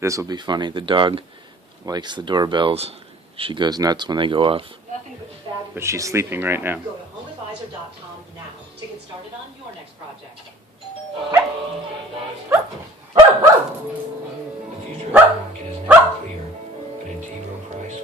This will be funny. The dog likes the doorbells. She goes nuts when they go off. But she's sleeping right now. Go to HomeAdvisor.com now to get started on your next project. The future of the market is never clear, but in T-Rowe Price,